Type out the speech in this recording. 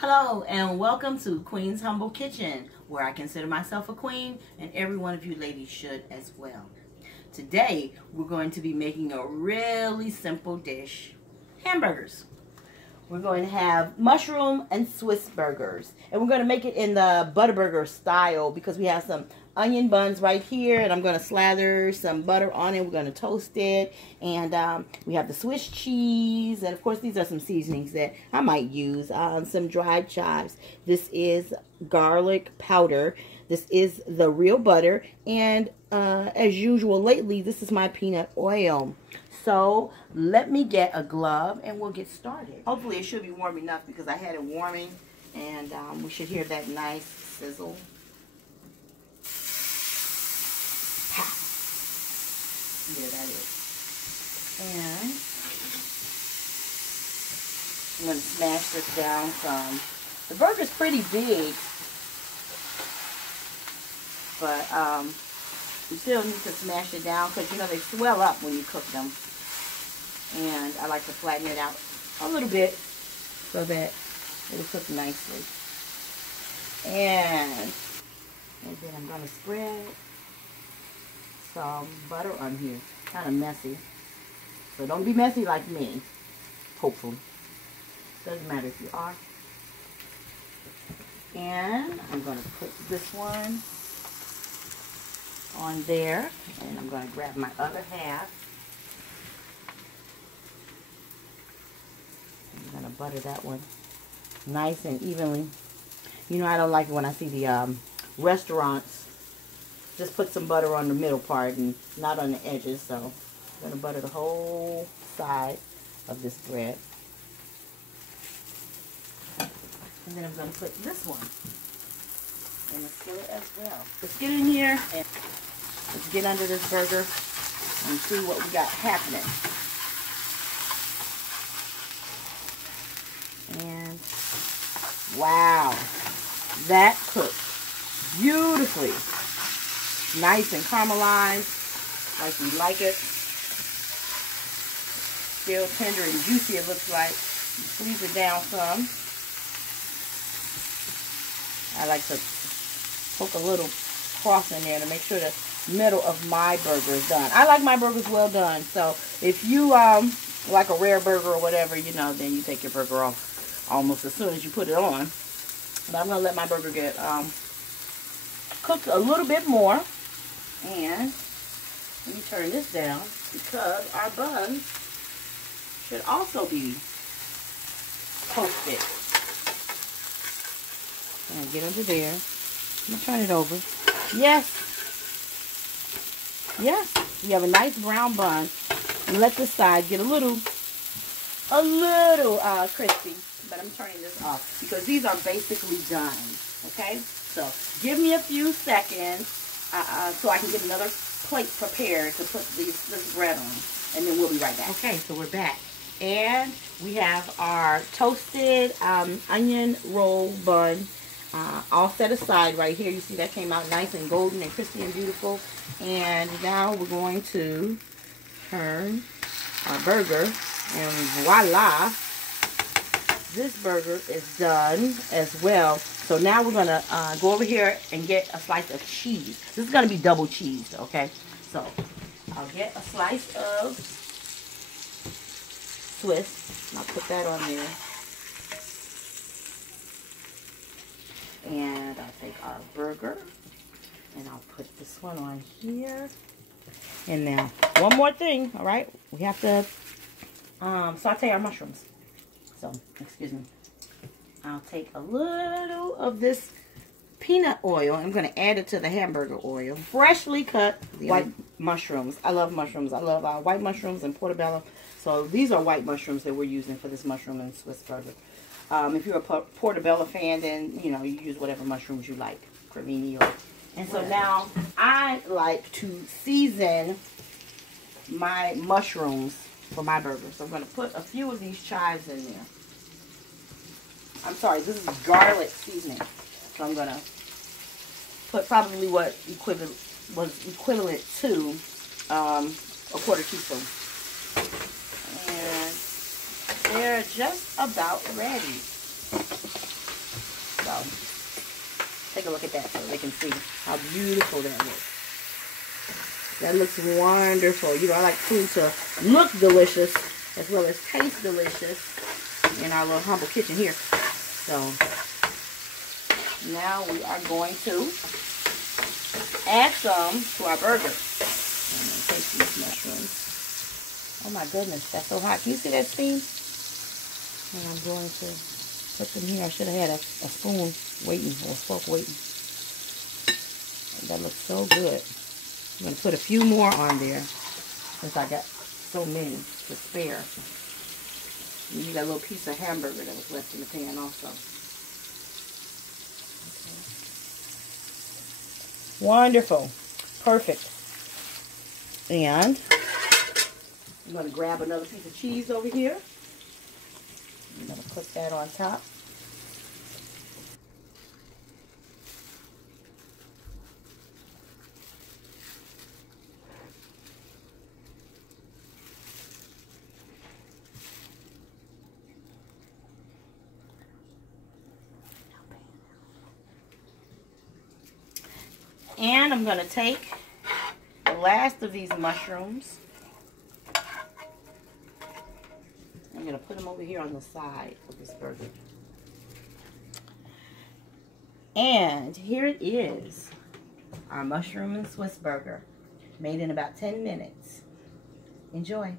Hello and welcome to Queen's Humble Kitchen, where I consider myself a queen and every one of you ladies should as well. Today we're going to be making a really simple dish, hamburgers. We're going to have mushroom and Swiss burgers, and we're going to make it in the Butterburger style because we have some onion buns right here, and I'm going to slather some butter on it. We're going to toast it, and we have the Swiss cheese, and of course these are some seasonings that I might use. Some dried chives. This is garlic powder. This is the real butter, and as usual lately, this is my peanut oil. So let me get a glove and we'll get started. Hopefully it should be warm enough because I had it warming, and we should hear that nice sizzle. Yeah, that is. And I'm going to smash this down some. The burger's pretty big, but you still need to smash it down because, you know, they swell up when you cook them. And I like to flatten it out a little bit so that it'll cook nicely. And then I'm going to spread some butter on here. Kind of messy. So don't be messy like me. Hopefully. Doesn't matter if you are. And I'm going to put this one on there. And I'm going to grab my other half. I'm going to butter that one nice and evenly. You know, I don't like it when I see the restaurants just put some butter on the middle part and not on the edges. So I'm going to butter the whole side of this bread. And then I'm going to put this one in the skillet as well. Let's get in here and let's get under this burger and see what we got happening. And wow, that cooked beautifully. Nice and caramelized, like we like it. Still tender and juicy, it looks like. Squeeze it down some. I like to poke a little cross in there to make sure the middle of my burger is done. I like my burgers well done, so if you like a rare burger or whatever, you know, then you take your burger off almost as soon as you put it on. But I'm going to let my burger get cooked a little bit more. And let me turn this down because our buns should also be toasted. And get under there. I'm going to turn it over. Yes. Yes. You have a nice brown bun. And let this side get a little crispy. But I'm turning this off because these are basically done. Okay? So give me a few seconds so I can get another plate prepared to put this bread on. And then we'll be right back. Okay, so we're back. And we have our toasted onion roll bun all set aside right here. You see that came out nice and golden and crispy and beautiful. And now we're going to turn our burger. And voila! This burger is done as well. So now we're going to go over here and get a slice of cheese. This is going to be double cheese, okay? So I'll get a slice of Swiss. And I'll put that on there. And I'll take our burger. And I'll put this one on here. And now, one more thing, all right? We have to saute our mushrooms. So, excuse me. I'll take a little of this peanut oil. I'm going to add it to the hamburger oil. Freshly cut white mushrooms. I love mushrooms. I love white mushrooms and portobello. So, these are white mushrooms that we're using for this mushroom and Swiss burger. If you're a portobello fan, then, you know, you use whatever mushrooms you like. Cremini or... And so now, I like to season my mushrooms for my burger. So I'm going to put a few of these chives in there. I'm sorry, this is garlic seasoning. So I'm going to put probably what was equivalent to a quarter teaspoon. And they're just about ready. So take a look at that so they can see how beautiful that looks. That looks wonderful. You know, I like food to look delicious as well as taste delicious in our little humble kitchen here. So now we are going to add some to our burger. I'm going to take these mushrooms. Oh my goodness, that's so hot. Can you see that steam? And I'm going to put them here. I should have had a spoon waiting, or a fork waiting. And that looks so good. I'm going to put a few more on there since I got so many to spare. And you got a little piece of hamburger that was left in the pan also. Okay. Wonderful. Perfect. And I'm going to grab another piece of cheese over here. I'm going to put that on top. And I'm going to take the last of these mushrooms. I'm going to put them over here on the side of this burger. And here it is, our mushroom and Swiss burger, made in about 10 minutes. Enjoy.